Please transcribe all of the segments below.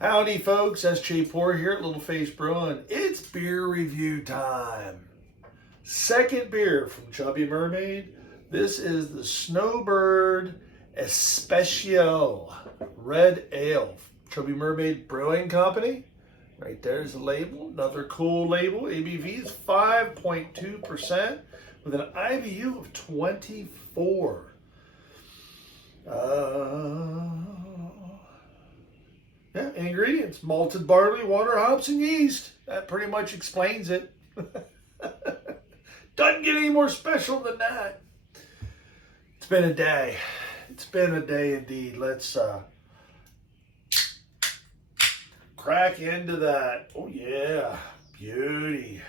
Howdy folks, S.J. Poor here at Little Face Brewing. It's beer review time. Second beer from Chubby Mermaid. This is the Snowbird Especial Red Ale. Chubby Mermaid Brewing Company. Right there's the label. Another cool label. ABV is 5.2% with an IBU of 24. Yeah, ingredients: malted barley, water, hops, and yeast. That pretty much explains it. Doesn't get any more special than that. It's been a day. It's been a day indeed. Let's crack into that. Oh yeah, beauty.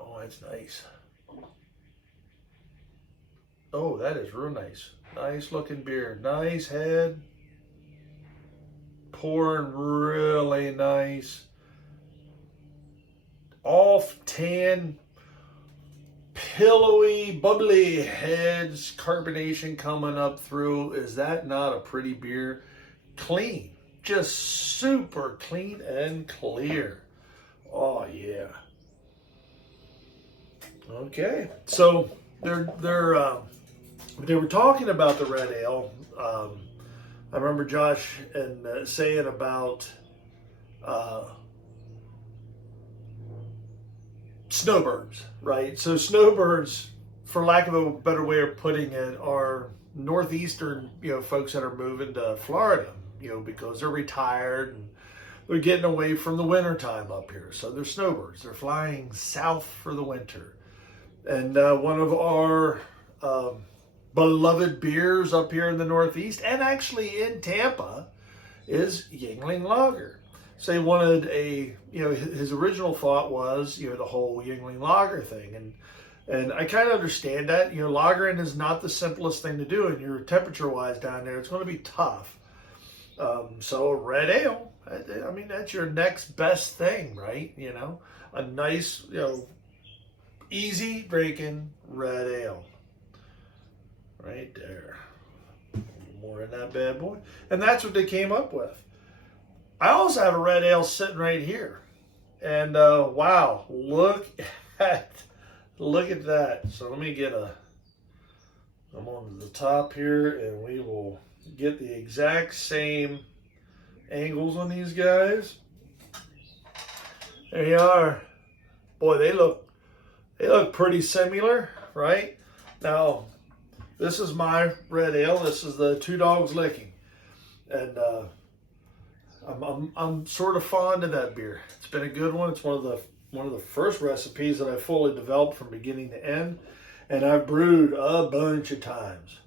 Oh, that's nice. Oh, that is real nice. Nice looking beer. Nice head. Pouring really nice. Off tan, pillowy, bubbly heads. Carbonation coming up through. Is that not a pretty beer? Clean. Just super clean and clear. Oh yeah. Okay. So they were talking about the red ale. I remember Josh and saying about snowbirds, right? So snowbirds, for lack of a better way of putting it, are northeastern, folks that are moving to Florida, because they're retired and they're getting away from the winter time up here. So they're snowbirds. They're flying south for the winter. And one of our beloved beers up here in the Northeast, and actually in Tampa, is Yuengling Lager. So he wanted his original thought was, the whole Yuengling Lager thing. And I kind of understand that. Lagering is not the simplest thing to do, and your temperature-wise down there, it's going to be tough. So a red ale, I mean, that's your next best thing, right? A nice, easy drinking red ale. Right there. More in that bad boy. And that's what they came up with. I also have a red ale sitting right here. And wow, look at that. So let me I'm on the top here and we will get the exact same angles on these guys. There you are. Boy, they look pretty similar, right? Now, this is my red ale. This is the Two Dogs Licking, and I'm sort of fond of that beer. It's been a good one. It's one of the first recipes that I fully developed from beginning to end, and I've brewed a bunch of times.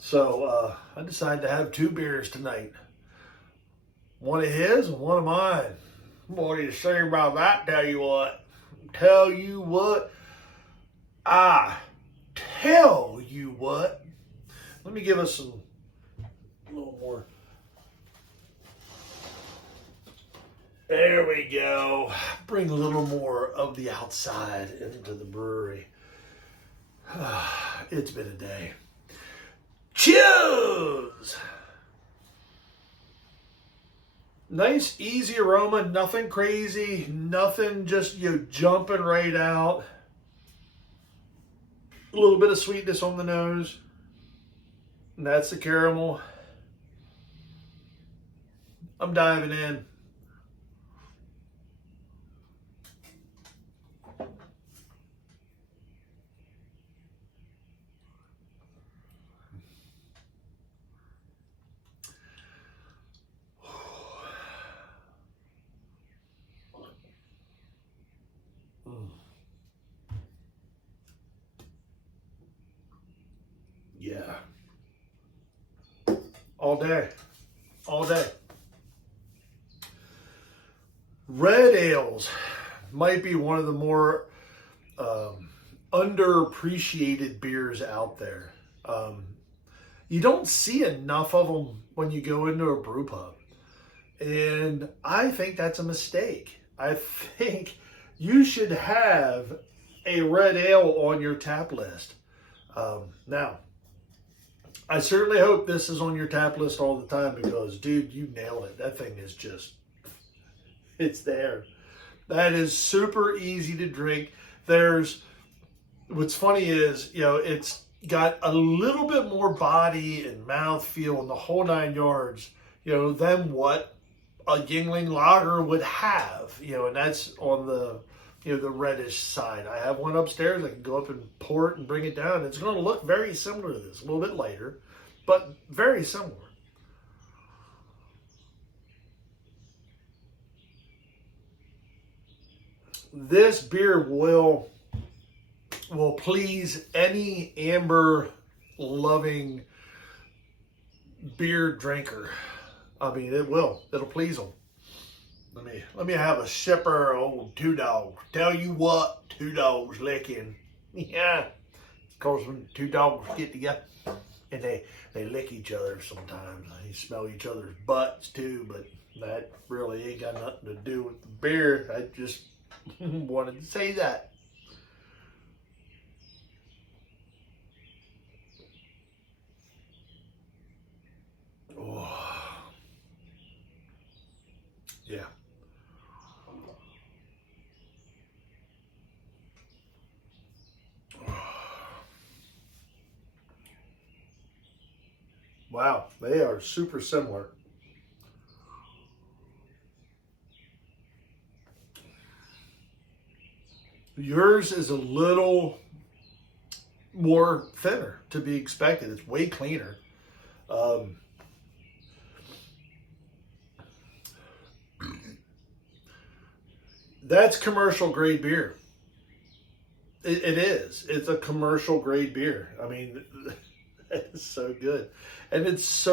So I decided to have two beers tonight. One of his and one of mine. What do you say about that? Tell you what. Let me give us a little more. There we go. Bring a little more of the outside into the brewery. It's been a day. Cheers! Nice, easy aroma. Nothing crazy. Nothing just jumping right out. A little bit of sweetness on the nose. And that's the caramel. I'm diving in. Yeah. All day. Red ales might be one of the more underappreciated beers out there. You don't see enough of them when you go into a brew pub. And I think that's a mistake. I think you should have a red ale on your tap list. Now, I certainly hope this is on your tap list all the time because, dude, you nailed it. That thing is just, it's there. That is super easy to drink. What's funny is, it's got a little bit more body and mouthfeel and the whole 9 yards, than what a Yingling lager would have, and that's on the, the reddish side. I have one upstairs. I can go up and pour it and bring it down. It's going to look very similar to this, a little bit lighter, but very similar. This beer will please any amber loving beer drinker. I mean, it will. It'll please them. Let me have a sipper of old Two Dogs. Tell you what, Two Dogs licking. Yeah. Of course, when two dogs get together and they lick each other sometimes. They smell each other's butts too, but that really ain't got nothing to do with the beer. I just wanted to say that. Oh. Yeah. Wow, they are super similar. Yours is a little more thinner to be expected. It's way cleaner. That's commercial grade beer. It is. It's a commercial grade beer. I mean, it's so good, and it's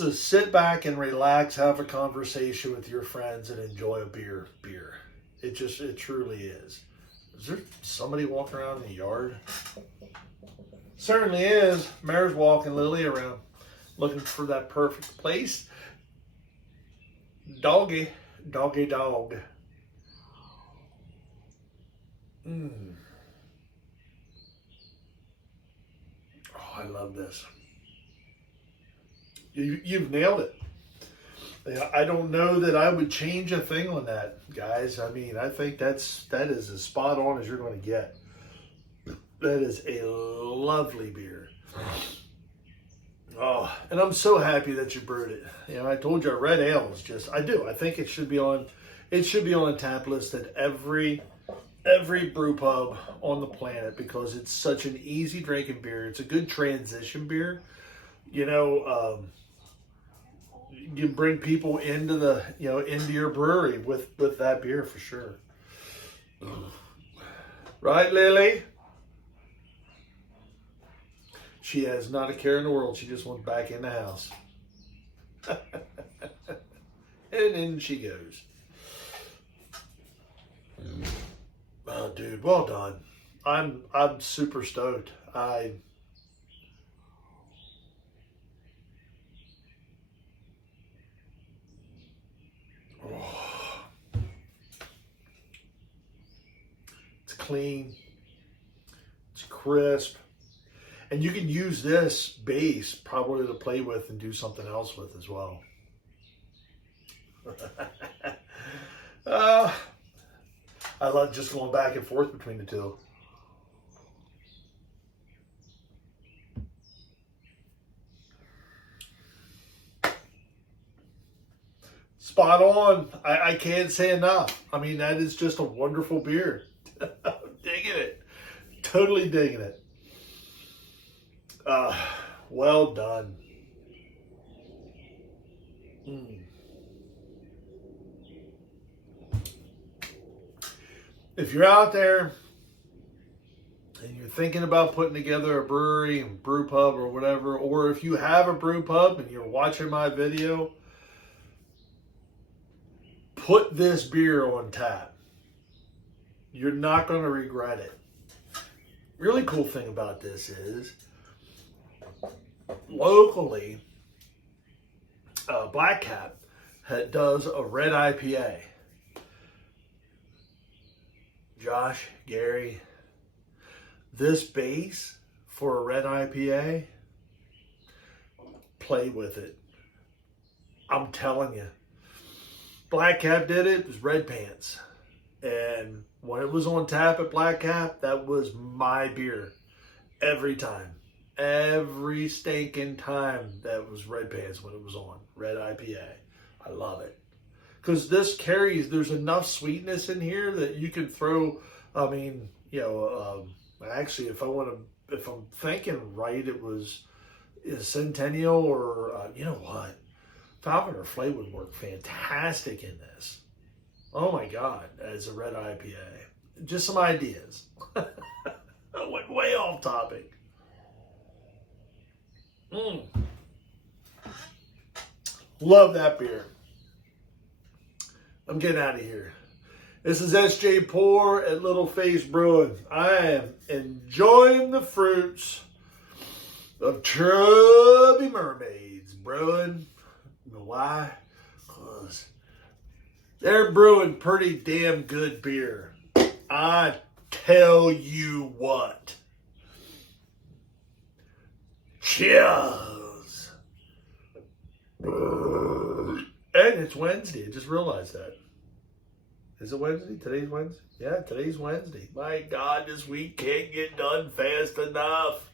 a sit back and relax, have a conversation with your friends, and enjoy a beer. It truly is. Is there somebody walking around in the yard? Certainly is. Mare's walking Lily around, looking for that perfect place. Doggy dog. Oh, I love this. You've nailed it. I don't know that I would change a thing on that, guys. I mean, I think that is as spot on as you're going to get. That is a lovely beer. Oh, and I'm so happy that you brewed it. I told you, a red ale is just, I think it should be on a tap list at every brew pub on the planet because it's such an easy drinking beer. It's a good transition beer. You bring people into into your brewery with that beer for sure. Right, Lily? She has not a care in the world. She just went back in the house. And in she goes. Oh, dude, well done. I'm super stoked. It's clean. It's crisp. And you can use this base probably to play with and do something else with as well. I love just going back and forth between the two. Spot on. I can't say enough. I mean, that is just a wonderful beer. Digging it. Totally digging it. Well done. If you're out there and you're thinking about putting together a brewery and brew pub or whatever, or if you have a brew pub and you're watching my video, put this beer on tap. You're not going to regret it. Really cool thing about this is locally, Black Cat does a red IPA. Josh, Gary, This base for a red IPA, play with it. I'm telling you. Black Cap did it. It was Red Pants. And when it was on tap at Black Cap, that was my beer. Every time. Every stinking time that was Red Pants when it was on. Red IPA. I love it. Because this carries, there's enough sweetness in here that you can throw, I mean, you know, actually, if I'm thinking right, it was a Centennial or, you know what? Falcon or Flay would work fantastic in this. Oh my God, as a red IPA. Just some ideas. I went way off topic. Love that beer. I'm getting out of here. This is SJ Pour at Little Face Brewing. I am enjoying the fruits of Chubby Mermaids brewing. You know why? Because they're brewing pretty damn good beer. I tell you what. Cheers. And it's Wednesday. I just realized that. Is it Wednesday? Today's Wednesday? Yeah, today's Wednesday. My God, this week can't get done fast enough.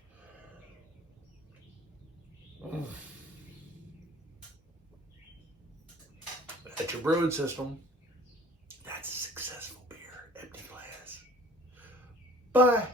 That's your brewing system. That's a successful beer. Empty glass. Bye.